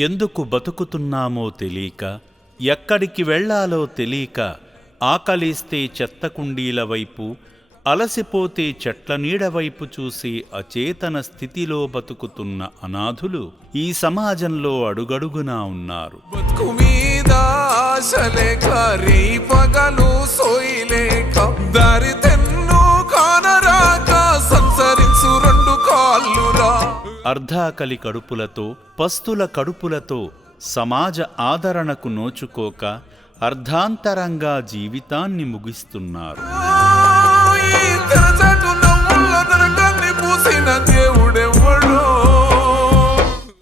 ఎందుకు బతుకుతున్నామో తెలియక ఎక్కడికి వెళ్ళాలో తెలియక ఆకలిస్తే చెత్త కుండీల వైపు అలసిపోతే చెట్ల నీడ వైపు చూసి అచేతన స్థితిలో బతుకుతున్న అనాథులు ఈ సమాజంలో అడుగడుగునా ఉన్నారు. బతుకు మీద పగలు సోయిలే అర్ధాకలి కడుపులతో పస్తుల కడుపులతో సమాజ ఆదరణకు నోచుకోక అర్ధాంతరంగా జీవితాన్ని ముగిస్తున్నారు.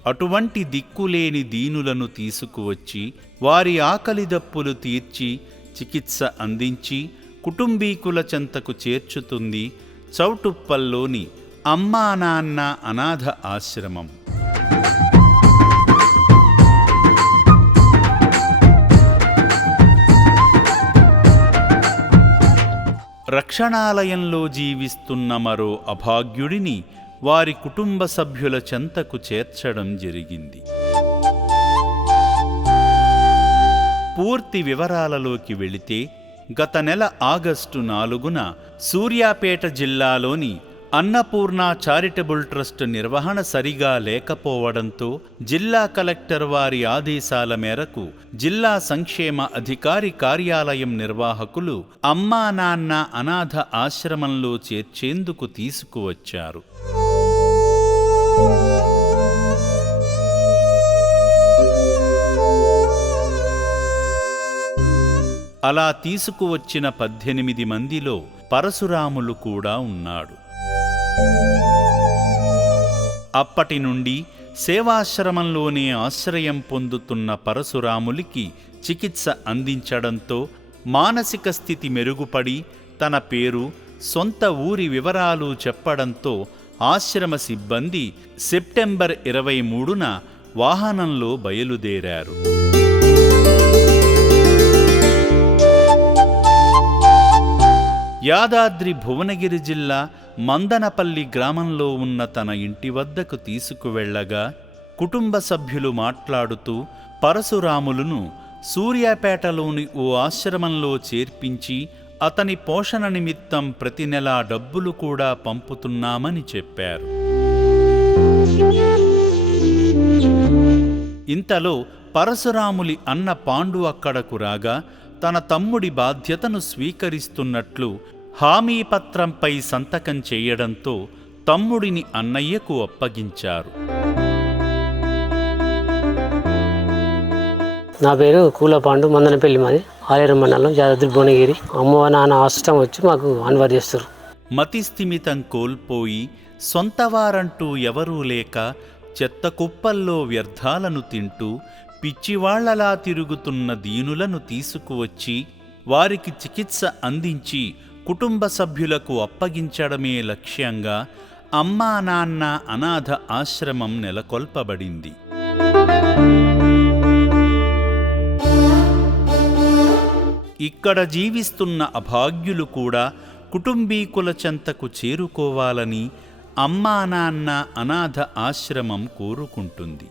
అటువంటి దిక్కులేని దీనులను తీసుకువచ్చి వారి ఆకలి దప్పులు తీర్చి చికిత్స అందించి కుటుంబీకుల చెంతకు చేర్చుతుంది చౌటుప్పల్లోని అమ్మా నాన్న అనాథ ఆశ్రమం. రక్షణాలయంలో జీవిస్తున్న మరో అభాగ్యుడిని వారి కుటుంబ సభ్యుల చెంతకు చేర్చడం జరిగింది. పూర్తి వివరాలలోకి వెళితే గత నెల ఆగస్టు నాలుగున సూర్యాపేట జిల్లాలోని అన్నపూర్ణ చారిటబుల్ ట్రస్ట్ నిర్వహణ సరిగా లేకపోవడంతో జిల్లా కలెక్టర్ వారి ఆదేశాల మేరకు జిల్లా సంక్షేమ అధికారి కార్యాలయం నిర్వాహకులు అమ్మా నాన్న అనాథ ఆశ్రమంలో చేర్చేందుకు తీసుకువచ్చారు. అలా తీసుకువచ్చిన పద్దెనిమిది మందిలో పరశురాములు కూడా ఉన్నాడు. అప్పటి నుండి సేవాశ్రమంలోనే ఆశ్రయం పొందుతున్న పరశురాములికి చికిత్స అందించడంతో మానసిక స్థితి మెరుగుపడి తన పేరు సొంత ఊరి వివరాలు చెప్పడంతో ఆశ్రమ సిబ్బంది సెప్టెంబర్ ఇరవై మూడున వాహనంలో బయలుదేరారు. యాదాద్రి భువనగిరి జిల్లా మందనపల్లి గ్రామంలో ఉన్న తన ఇంటి వద్దకు తీసుకువెళ్ళగా కుటుంబ సభ్యులు మాట్లాడుతూ పరశురాములను సూర్యాపేటలోని ఓ ఆశ్రమంలో చేర్పించి అతని పోషణ నిమిత్తం ప్రతి నెలా డబ్బులు కూడా పంపుతున్నామని చెప్పారు. ఇంతలో పరశురాములి అన్న పాండు అక్కడకు రాగా తన తమ్ముడి బాధ్యతను స్వీకరిస్తున్నట్లు హామీ పత్రంపై సంతకం చేయడంతో తమ్ముడిని అన్నయ్యకు అప్పగించారు. నా పేరు కూలపాండు మందనపల్లి మాది. ఆలేరు మండలం యాదాద్రి భువనగిరి. అమ్మ నాన్న హాస్టం వచ్చి మాకు అన్వర్ చేస్తారు. మతిస్థిమితం కోల్పోయి సొంతవారంటూ ఎవరూ లేక చెత్త కుప్పల్లో వ్యర్థాలను తింటూ పిచ్చివాళ్ళలా తిరుగుతున్న దీనులను తీసుకువచ్చి వారికి చికిత్స అందించి కుటుంబ సభ్యులకు అప్పగించడమే లక్ష్యంగా అమ్మా నాన్న అనాథ ఆశ్రమం నెలకొల్పబడింది. ఇక్కడ జీవిస్తున్న అభాగ్యులు కూడా కుటుంబీకుల చెంతకు చేరుకోవాలని అమ్మా నాన్న అనాథ ఆశ్రమం కోరుకుంటుంది.